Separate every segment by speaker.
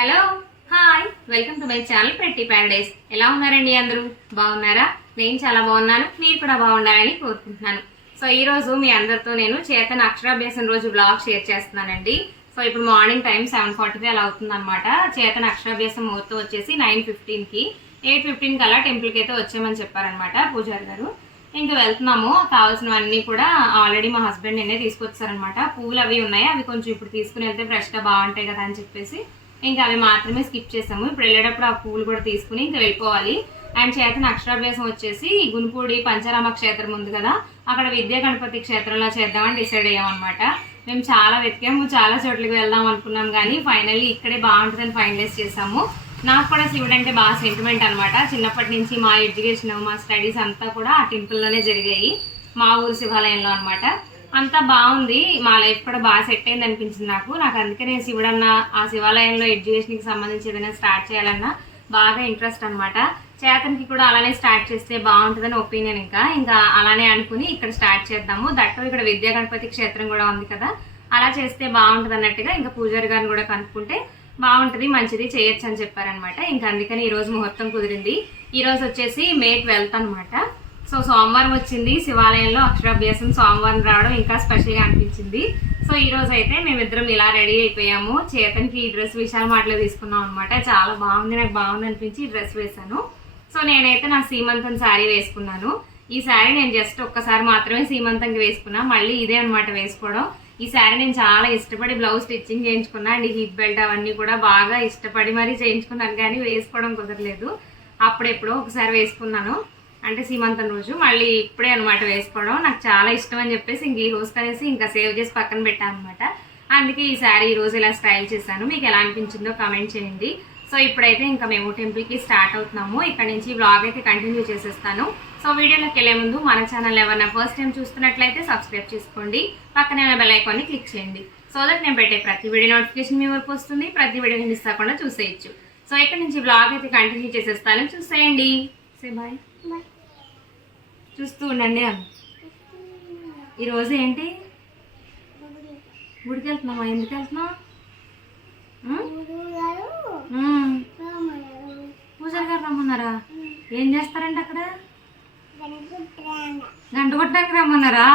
Speaker 1: Hello hi welcome to my channel పెట్టి paradise ఎలా ఉన్నారండి అందరూ? బాగున్నారా? నేను చాలా బాగున్నాను. మీరు కూడా బాగుండాలని కోరుకుంటున్నాను. సో ఈ రోజు మీ అందరితో నేను చేతన అక్షరాభ్యాసం రోజు బ్లాగ్ షేర్ చేస్తున్నానండి. సో ఇప్పుడు మార్నింగ్ టైం సెవెన్ ఫార్టీ అలా అవుతుందన్నమాట. చేతన అక్షరాభ్యాసం ముహూర్తం వచ్చేసి నైన్ ఫిఫ్టీన్కి ఎయిట్ ఫిఫ్టీన్ కల్లా టెంపుల్కి అయితే వచ్చామని చెప్పారనమాట పూజారి గారు. ఇంకా వెళ్తున్నాము. కావాల్సినవన్నీ కూడా ఆల్రెడీ మా హస్బెండ్ నిన్నే తీసుకొచ్చారనమాట పువ్వులు అవి ఉన్నాయి. అవి కొంచెం ఇప్పుడు తీసుకుని వెళ్తే ఫ్రెష్గా బాగుంటాయి కదా అని చెప్పేసి ఇంకా అవి మాత్రమే స్కిప్ చేసాము. ఇప్పుడు వెళ్ళేటప్పుడు ఆ పువ్వులు కూడా తీసుకుని ఇంకా వెళ్ళిపోవాలి. అండ్ చేతన అక్షరాభ్యాసం వచ్చేసి గునుపూడి పంచరామ క్షేత్రం ఉంది కదా అక్కడ విద్యా గణపతి క్షేత్రంలో చేద్దామని డిసైడ్ అయ్యామన్నమాట మేము చాలా వెతికాము చాలా చోట్లకి వెళ్దాం అనుకున్నాం కానీ ఫైనల్లీ ఇక్కడే బాగుంటుందని ఫైనలైజ్ చేసాము. నాకు కూడా శివుడు అంటే బాగా సెంటిమెంట్ అనమాట చిన్నప్పటి నుంచి మా ఎడ్యుకేషన్ మా స్టడీస్ అంతా కూడా ఆ టెంపుల్లోనే జరిగాయి మా ఊరు శివాలయంలో అనమాట అంతా బాగుంది. మా లైఫ్ కూడా బాగా సెట్ అయింది అనిపించింది నాకు. నాకు అందుకే నేను శివుడన్న ఆ శివాలయంలో ఎడ్యుకేషన్కి సంబంధించి ఏదైనా స్టార్ట్ చేయాలన్నా బాగా ఇంట్రెస్ట్ అనమాట చేతన్కి కూడా అలానే స్టార్ట్ చేస్తే బాగుంటుందని ఒపీనియన్ ఇంకా. ఇంకా అలానే అనుకుని ఇక్కడ స్టార్ట్ చేద్దాము. దట్టం ఇక్కడ విద్యా గణపతి క్షేత్రం కూడా ఉంది కదా. అలా చేస్తే బాగుంటుంది అన్నట్టుగా ఇంకా పూజారి గారిని కూడా కనుక్కుంటే బాగుంటుంది మంచిది చేయొచ్చు అని చెప్పారనమాట ఇంకా అందుకని ఈరోజు ముహూర్తం కుదిరింది. ఈరోజు వచ్చేసి మే ట్వెల్త్ అనమాట సో సోమవారం వచ్చింది శివాలయంలో అక్షరాభ్యాసం సోమవారం రావడం ఇంకా స్పెషల్గా అనిపించింది. సో ఈ రోజు అయితే మేమిద్దరం ఇలా రెడీ అయిపోయాము. చేతన్కి ఈ డ్రెస్ విశాల మాటలో తీసుకున్నాం అనమాట చాలా బాగుంది నాకు బాగుంది అనిపించి ఈ డ్రెస్ వేశాను. సో నేనైతే నా సీమంతం శారీ వేసుకున్నాను. ఈ శారీ నేను జస్ట్ ఒక్కసారి మాత్రమే సీమంతంకి వేసుకున్నా. మళ్ళీ ఇదే అనమాట వేసుకోవడం. ఈ శారీ నేను చాలా ఇష్టపడి బ్లౌజ్ స్టిచ్చింగ్ చేయించుకున్నా అండ్ హిప్ బెల్ట్ అవన్నీ కూడా బాగా ఇష్టపడి మరీ చేయించుకున్నాను కానీ వేసుకోవడం కుదరలేదు. అప్పుడెప్పుడో ఒకసారి వేసుకున్నాను. అంటే సీమంతం రోజు మళ్ళీ ఇప్పుడే అనమాట వేసుకోవడం. నాకు చాలా ఇష్టం అని చెప్పేసి ఇంక ఈ రోజు కనేసి ఇంకా సేవ్ చేసి పక్కన పెట్టాను అనమాట అందుకే ఈ శారీ ఈరోజు ఇలా స్టైల్ చేశాను. మీకు ఎలా అనిపించిందో కామెంట్ చేయండి. సో ఇప్పుడైతే ఇంకా మేము టెంపుల్కి స్టార్ట్ అవుతున్నాము. ఇక్కడ నుంచి బ్లాగ్ అయితే కంటిన్యూ చేసేస్తాను. సో వీడియోలోకి వెళ్ళే ముందు మన ఛానల్ ఎవరైనా ఫస్ట్ టైం చూస్తున్నట్లయితే సబ్స్క్రైబ్ చేసుకోండి. పక్కనే ఉన్న బెల్ ఐకాన్ని క్లిక్ చేయండి. సో దట్ నేను పెట్టే ప్రతి వీడియో నోటిఫికేషన్ మీ వరకు వస్తుంది. ప్రతి వీడియోని మిస్ కాకుండా చూసేయచ్చు. సో ఇక్కడ నుంచి బ్లాగ్ అయితే కంటిన్యూ చేసేస్తాను. చూసేయండి. సే బాయ్ చూస్తూ ఉండండి. ఈరోజు ఏంటి? గుడికి వెళ్తున్నామా ఎందుకు వెళ్తున్నావు? పూజారి గారు రమ్మన్నారా? ఏం చేస్తారండి అక్కడ? గంట కొట్టడానికి రమ్మన్నారా?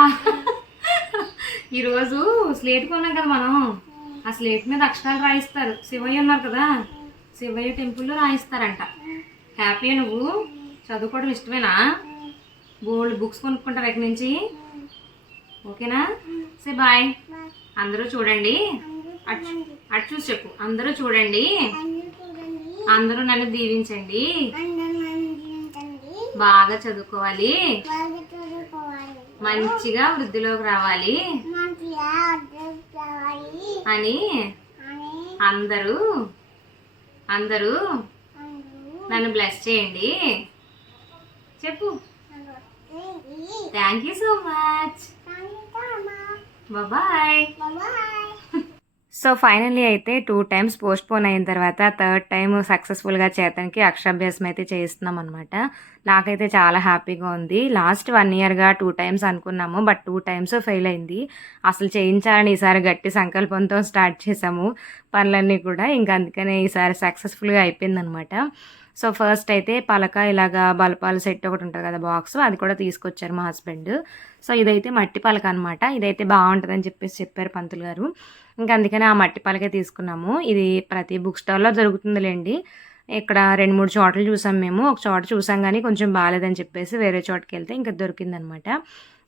Speaker 1: ఈరోజు స్లేట్ కొన్నాం కదా మనం. ఆ స్లేట్ మీద అక్షరాలు రాయిస్తారు. శివయ్య ఉన్నారు కదా? శివయ్య టెంపుల్లో రాయిస్తారంట. హ్యాపీ నువ్వు. చదువుకోవడం ఇష్టమేనా? బోల్డ్ బుక్స్ కొనుక్కుంటారు ఎక్కడి నుంచి. ఓకేనా? Say bye. అందరూ చూడండి. అటు చూసి చెప్పు. అందరూ చూడండి. అందరూ నన్ను దీవించండి. బాగా చదువుకోవాలి. మంచిగా వృద్ధిలోకి రావాలి. అని అందరూ అందరూ నన్ను బ్లెస్ చేయండి. చెప్పు. Thank you so much bye so finally అయితే టూ టైమ్స్ పోస్ట్ పోన్ అయిన తర్వాత థర్డ్ టైం సక్సెస్ఫుల్గా చేతనికి అక్షరాభ్యాసం అయితే చేస్తున్నాం అనమాట నాకైతే చాలా హ్యాపీగా ఉంది. లాస్ట్ వన్ ఇయర్గా టూ టైమ్స్ అనుకున్నాము బట్ టూ టైమ్స్ ఫెయిల్ అయింది. అసలు చేయించాలని ఈసారి గట్టి సంకల్పంతో స్టార్ట్ చేసాము పనులన్నీ కూడా ఇంకా అందుకనే ఈసారి సక్సెస్ఫుల్గా అయిపోయిందనమాట సో ఫస్ట్ అయితే పలక ఇలాగా బలపాల సెట్ ఒకటి ఉంటుంది కదా బాక్స్ అది కూడా తీసుకొచ్చారు మా హస్బెండ్ సో ఇదైతే మట్టి పలక అనమాట ఇదైతే బాగుంటుందని చెప్పేసి చెప్పారు పంతులు గారు. ఇంకా అందుకని ఆ మట్టి పలకే తీసుకున్నాము. ఇది ప్రతి బుక్ స్టాల్లో దొరుకుతుందిలేండి. ఇక్కడ రెండు మూడు చోట్ల చూసాం మేము. ఒక చోట చూసాం కానీ కొంచెం బాగాలేదని చెప్పేసి వేరే చోటుకి వెళ్తే ఇంకా దొరికిందనమాట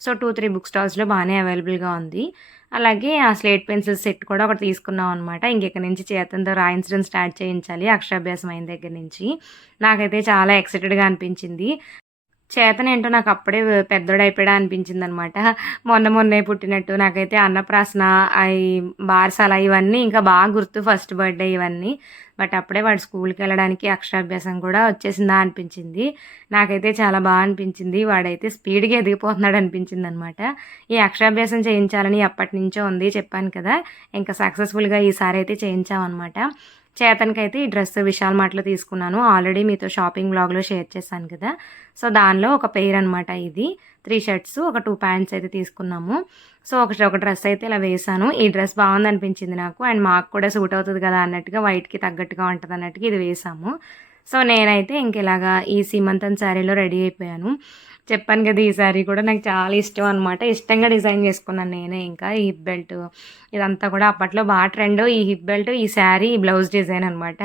Speaker 1: సో టూ త్రీ బుక్ స్టాల్స్లో బాగానే అవైలబుల్గా ఉంది. అలాగే ఆ స్లేట్ పెన్సిల్ సెట్ కూడా ఒకటి తీసుకున్నాం అనమాట ఇంకెక్కడి నుంచి చేతంతో రాయించడం స్టార్ట్ చేయించాలి. అక్షరాభ్యాసం అయిన దగ్గర నుంచి. నాకైతే చాలా ఎక్సైటెడ్గా అనిపించింది. చేతనేంటో నాకు అప్పుడే పెద్దోడైపోయా అనిపించింది అనమాట మొన్న మొన్నే పుట్టినట్టు నాకైతే అన్నప్రాసన అవి బార్సాల ఇవన్నీ ఇంకా బాగా గుర్తు ఫస్ట్ బర్త్డే ఇవన్నీ. బట్ అప్పుడే వాడు స్కూల్కి వెళ్ళడానికి అక్షరాభ్యాసం కూడా వచ్చేసిందా అనిపించింది. నాకైతే చాలా బాగా అనిపించింది. వాడైతే స్పీడ్గా ఎదిగిపోతున్నాడు అనిపించింది అనమాట ఈ అక్షరాభ్యాసం చేయించాలని ఎప్పటి నుంచో ఉంది చెప్పాను కదా. ఇంకా సక్సెస్ఫుల్గా ఈసారి అయితే చేయించామన్నమాట చేతనికైతే ఈ డ్రెస్ విశాల్ మార్ట్లో తీసుకున్నాను. ఆల్రెడీ మీతో షాపింగ్ బ్లాగ్లో షేర్ చేశాను కదా. సో దానిలో ఒక పెయిర్ అనమాట ఇది.
Speaker 2: త్రీ షర్ట్స్ ఒక టూ ప్యాంట్స్ అయితే తీసుకున్నాము. సో ఒక ఒక డ్రెస్ అయితే ఇలా వేసాను ఈ డ్రెస్ బాగుంది అనిపించింది నాకు. అండ్ మాకు కూడా సూట్ అవుతుంది కదా అన్నట్టుగా వైట్కి తగ్గట్టుగా ఉంటుంది అన్నట్టుగా ఇది వేసాము సో నేనైతే ఇంక ఇలాగా ఈ సీమంతన్ శారీలో రెడీ అయిపోయాను. చెప్పాను కదా ఈ శారీ కూడా నాకు చాలా ఇష్టం అనమాట ఇష్టంగా డిజైన్ చేసుకున్నాను నేనే ఇంకా ఈ హిప్ బెల్ట్. ఇదంతా కూడా అప్పట్లో బాగా ట్రెండ్. ఈ హిప్ బెల్ట్ ఈ శారీ ఈ బ్లౌజ్ డిజైన్ అనమాట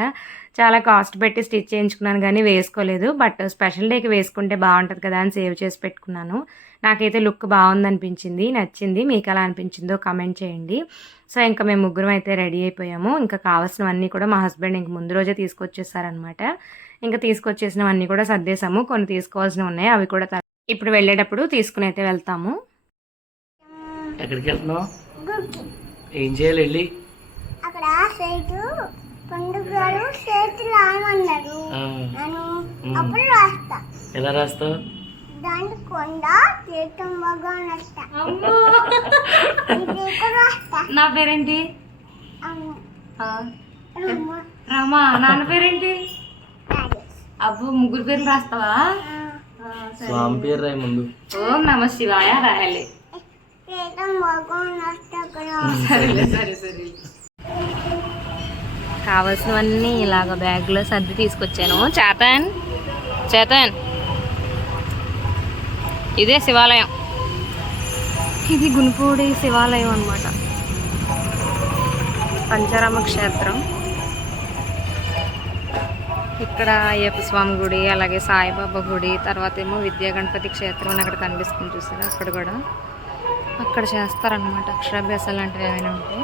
Speaker 2: చాలా కాస్ట్ పెట్టి స్టిచ్ చేయించుకున్నాను కానీ వేసుకోలేదు. బట్ స్పెషల్ డేకి వేసుకుంటే బాగుంటుంది కదా అని సేవ్ చేసి పెట్టుకున్నాను. నాకైతే లుక్ బాగుంది అనిపించింది నచ్చింది. మీకు ఎలా అనిపించిందో కమెంట్ చేయండి. సో ఇంకా మేము ముగ్గురం అయితే రెడీ అయిపోయాము. ఇంకా కావాల్సినవన్నీ కూడా మా హస్బెండ్ ఇంక ముందు రోజే తీసుకొచ్చేసారనమాట ఇంకా తీసుకొచ్చేసినవన్నీ కూడా సర్దేశాము. కొన్ని తీసుకోవాల్సినవి ఉన్నాయి అవి కూడా ఇప్పుడు వెళ్ళేటప్పుడు తీసుకుని అయితే వెళ్తాము.
Speaker 3: ఎక్కడికి వెళ్తున్నావు ఏం చేయాలి వెళ్ళి?
Speaker 4: అక్కడ సైటు పండుగలు చేతి రాయమన్నారు. అప్పుడు రాస్తా.
Speaker 3: ఎలా రాస్తావు?
Speaker 4: దాని కొండ తీర్థం బాగా రాస్తా.
Speaker 2: నా పేరేంటి. రమా. నాన్న పేరేంటి. అబ్బు ముగ్గురు పేర్లు రాస్తావా.
Speaker 3: స్వామి పేరు రాయి ముందు.
Speaker 2: ఓం నమ శివాయ రాయాలి. సరేలే సరే సరే. కావలసినవన్నీ ఇలాగ బ్యాగ్లో సర్ది తీసుకొచ్చాను. చేతన్ చేతన్. ఇదే శివాలయం. ఇది గునుపూడి శివాలయం అన్నమాట. పంచారామ క్షేత్రం. ఇక్కడ అయ్యప్ప స్వామి గుడి అలాగే సాయిబాబా గుడి తర్వాత ఏమో విద్యా గణపతి క్షేత్రం అని అక్కడ కనిపిస్తుంది చూసారా? అక్కడ కూడా అక్కడ చేస్తారనమాట అక్షరాభ్యాసాలు లాంటివి ఏమైనా ఉంటే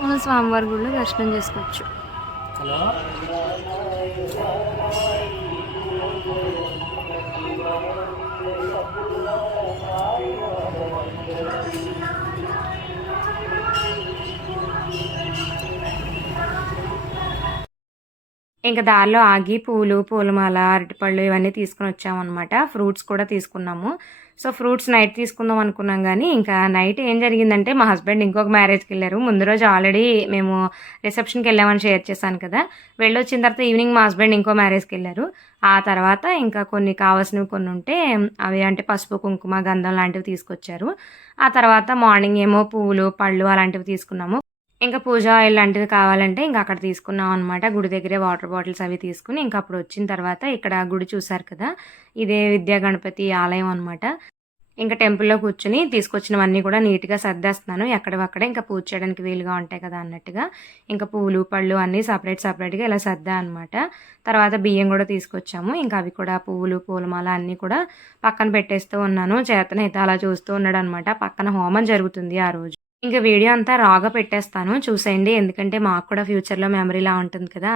Speaker 2: మనం స్వామివారి గుడిలో దర్శనం చేసుకోవచ్చు.
Speaker 3: హలో?
Speaker 2: ఇంకా దారిలో ఆగి పూలు పూలమాల అరటిపళ్ళు ఇవన్నీ తీసుకుని వచ్చామన్నమాట. ఫ్రూట్స్ కూడా తీసుకున్నాము. సో ఫ్రూట్స్ నైట్ తీసుకుందాం అనుకున్నాం కానీ ఇంకా నైట్ ఏం జరిగిందంటే మా హస్బెండ్ ఇంకొక మ్యారేజ్కి వెళ్ళారు. ముందు రోజు ఆల్రెడీ మేము రిసెప్షన్కి వెళ్ళామని షేర్ చేశాను కదా. వెళ్ళొచ్చిన తర్వాత ఈవినింగ్ మా హస్బెండ్ ఇంకో మ్యారేజ్కి వెళ్ళారు. ఆ తర్వాత ఇంకా కొన్ని కావాల్సినవి కొన్ని ఉంటే అవి అంటే పసుపు కుంకుమ గంధం లాంటివి తీసుకొచ్చారు. ఆ తర్వాత మార్నింగ్ ఏమో పువ్వులు పళ్ళు అలాంటివి తీసుకున్నాము. ఇంకా పూజ ఆయిల్ లాంటివి కావాలంటే ఇంకా అక్కడ తీసుకున్నాం అనమాట గుడి దగ్గరే వాటర్ బాటిల్స్ అవి తీసుకుని ఇంకా అప్పుడు వచ్చిన తర్వాత ఇక్కడ గుడి చూసారు కదా ఇదే విద్యా గణపతి ఆలయం అనమాట ఇంకా టెంపుల్లో కూర్చుని తీసుకొచ్చినవన్నీ కూడా నీట్గా సర్దేస్తున్నాను. ఎక్కడవక్కడే ఇంకా పూజ చేయడానికి వీలుగా ఉంటాయి కదా అన్నట్టుగా ఇంకా పూలు పళ్ళు అన్నీ సపరేట్ సపరేట్గా ఇలా సర్దా అనమాట తర్వాత బియ్యం కూడా తీసుకొచ్చాము. ఇంకా అవి కూడా పువ్వులు పూలమాల అన్నీ కూడా పక్కన పెట్టేస్తూ ఉన్నాను. చేతనైతే అలా చూస్తూ ఉన్నాడు అనమాట పక్కన హోమం జరుగుతుంది ఆ రోజు. ఇంకా వీడియో అంతా రాగా పెట్టేస్తాను చూసేయండి ఎందుకంటే మాకు కూడా ఫ్యూచర్లో మెమరీలా ఉంటుంది కదా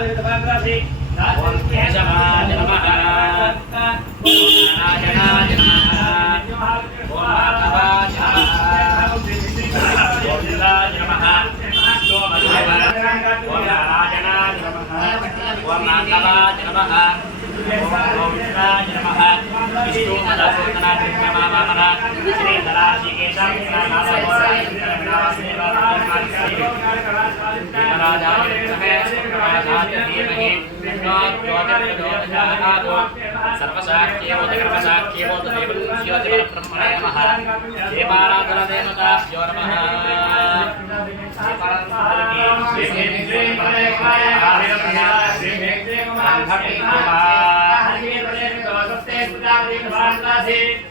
Speaker 2: అందుకని
Speaker 3: ఓం కేశవాయ నమః ఓం सर्वसाख्येवोदकर्मसाख्येवोदेवज्योतिपरब्रह्मणे नमः देवाराधनदेवताभ्यो नमः श्रीमेन्द्रे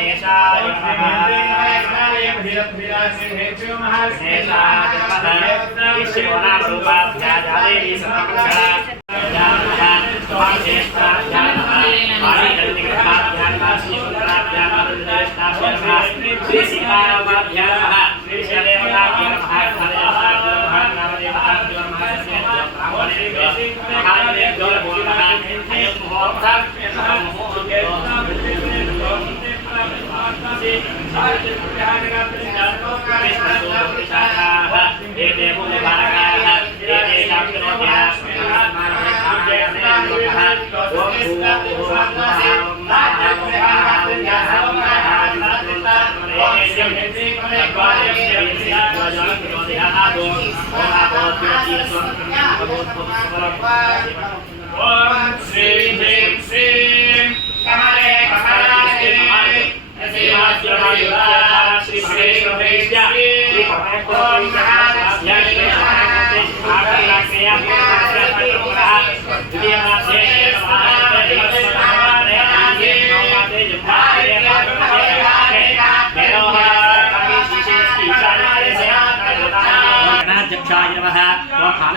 Speaker 3: गणेशाय श्री सीतारामाभ्या Om Sri Sri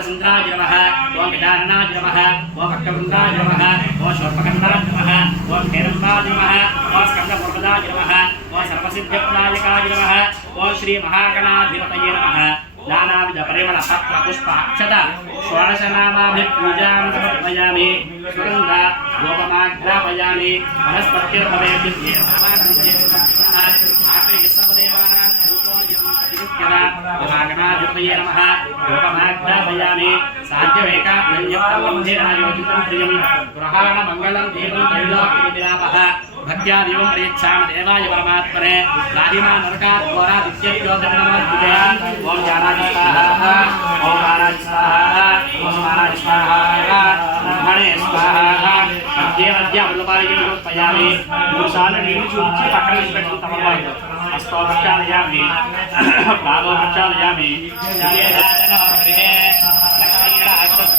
Speaker 3: ఓం బాలచంద్రాయ ఓం గజాననాయ నమః ఓం భక్తవృందాయ నమః ఓం శోర్పకండాయ నమః ఓం హేరంబాయ నమః ఓం స్కందపూర్వదాయ నమః ఓం సర్వసిద్ధిప్రాయకాయ నమః ఓం శ్రీ మహాగణాధిపతయే నమః నానావిధ పరిమళ పత్ర పుష్ప అక్షత సమర్పయామి సుగంధ గోపమాగ్రాపయామి వనస్పత్యర్భవేభ్యే గృహాణ మంగళం దేవం త్రైలోక్యవిలాపః భక్త్యా దివం ప్రయచ్ఛామి దేవాయ పరమాత్మనే రాధిమా నరకాత్ ఘోరా విద్యప్యోధర్ణమోద్భుతే ఓం జానాజి స్వాహ ఓం స్వాహ ఓం స్వాహ బ్రహ్మణే స్వాహ మధ్య మధ్య మూడుసార్లు నీళ్ళు చూపించి పక్కన హస్తో ప్రక్షాళయామి ప్రక్షాళయామి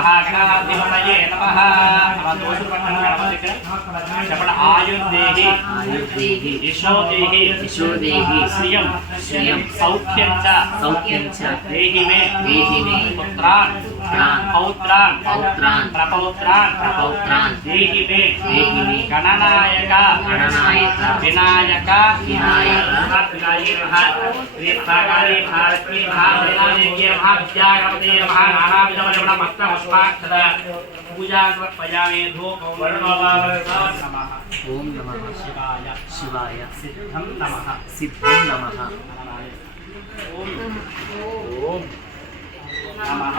Speaker 3: మహాగణాధిపతయే నమః. అలా దోషులు పట్టణ గణపతి చెప్పండి ఆయుర్దేహి.
Speaker 5: ఆయుర్దేహి.
Speaker 3: యశోదేహి.
Speaker 5: యశోదేహి.
Speaker 3: శ్రియం.
Speaker 5: శ్రియం.
Speaker 3: సౌఖ్యం చ.
Speaker 5: సౌఖ్యం చ.
Speaker 3: దేహి మే
Speaker 5: దేహి మే
Speaker 3: పుత్రాన్.
Speaker 5: పుత్రాన్
Speaker 3: పౌత్రాన్
Speaker 5: పౌత్రాన్
Speaker 3: ప్రపౌత్రాన్
Speaker 5: ప్రపౌత్రాన్
Speaker 3: దేహి మే
Speaker 5: దేహి మే
Speaker 3: గణనాయక
Speaker 5: గణనాయక
Speaker 3: వినాయక
Speaker 5: వినాయక
Speaker 3: వినాయక నమః శ్రీ మహాకాళీ మహాలక్ష్మీ మహాదేవ్యే మహావిద్యాగణపతే మహానానావిధవరమణ మస్త పుష్పాక్షర పూజా సమర్పయామి ధూపం వర్ణోపావరసాన్ నమః
Speaker 5: ఓం నమః
Speaker 3: శివాయ
Speaker 5: శివాయ
Speaker 3: సిద్ధం నమః
Speaker 5: సిద్ధం నమః
Speaker 3: ఓం ఓం నమః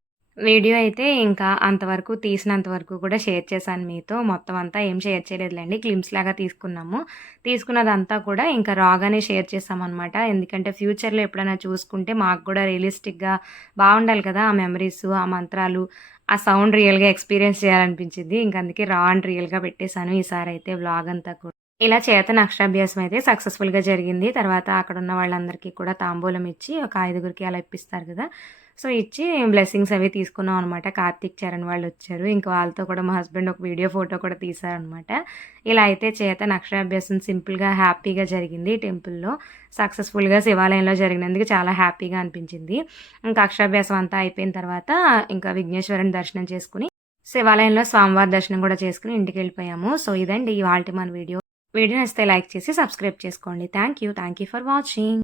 Speaker 2: వీడియో అయితే ఇంకా అంతవరకు తీసినంత వరకు కూడా షేర్ చేశాను మీతో. మొత్తం అంతా ఏం షేర్ చేయలేదులేండి. క్లిమ్స్ లాగా తీసుకున్నాము. తీసుకున్నదంతా కూడా ఇంకా రాగానే షేర్ చేసామన్నమాట ఎందుకంటే ఫ్యూచర్లో ఎప్పుడైనా చూసుకుంటే మాకు కూడా రియలిస్టిక్గా బాగుండాలి కదా ఆ మెమరీస్ ఆ మంత్రాలు ఆ సౌండ్ రియల్గా ఎక్స్పీరియన్స్ చేయాలనిపించింది. ఇంకా అందుకే రా అండ్ రియల్గా పెట్టేశాను ఈసారి అయితే వ్లాగ్ అంతా కూడా. ఇలా చేతన అక్షరాభ్యాసం అయితే సక్సెస్ఫుల్గా జరిగింది. తర్వాత అక్కడ ఉన్న వాళ్ళందరికీ కూడా తాంబూలం ఇచ్చి ఒక ఐదుగురికి అలా ఇప్పిస్తారు కదా. సో ఇచ్చి బ్లెస్సింగ్స్ అవి తీసుకున్నాం అనమాట కార్తీక్ చరణ్ వాళ్ళు వచ్చారు. ఇంకా వాళ్ళతో కూడా మా హస్బెండ్ ఒక వీడియో ఫోటో కూడా తీశారనమాట ఇలా అయితే చేతన అక్షరాభ్యాసం సింపుల్గా హ్యాపీగా జరిగింది టెంపుల్లో. సక్సెస్ఫుల్గా శివాలయంలో జరిగినందుకు చాలా హ్యాపీగా అనిపించింది. ఇంకా అక్షరాభ్యాసం అంతా అయిపోయిన తర్వాత ఇంకా విఘ్నేశ్వరుని దర్శనం చేసుకుని శివాలయంలో స్వామివారి దర్శనం కూడా చేసుకుని ఇంటికి వెళ్ళిపోయాము. సో ఇదండి ఇవాళ మన వీడియో. వీడియో నచ్చితే లైక్ చేసి సబ్స్క్రైబ్ చేసుకోండి. Thank you thank you for watching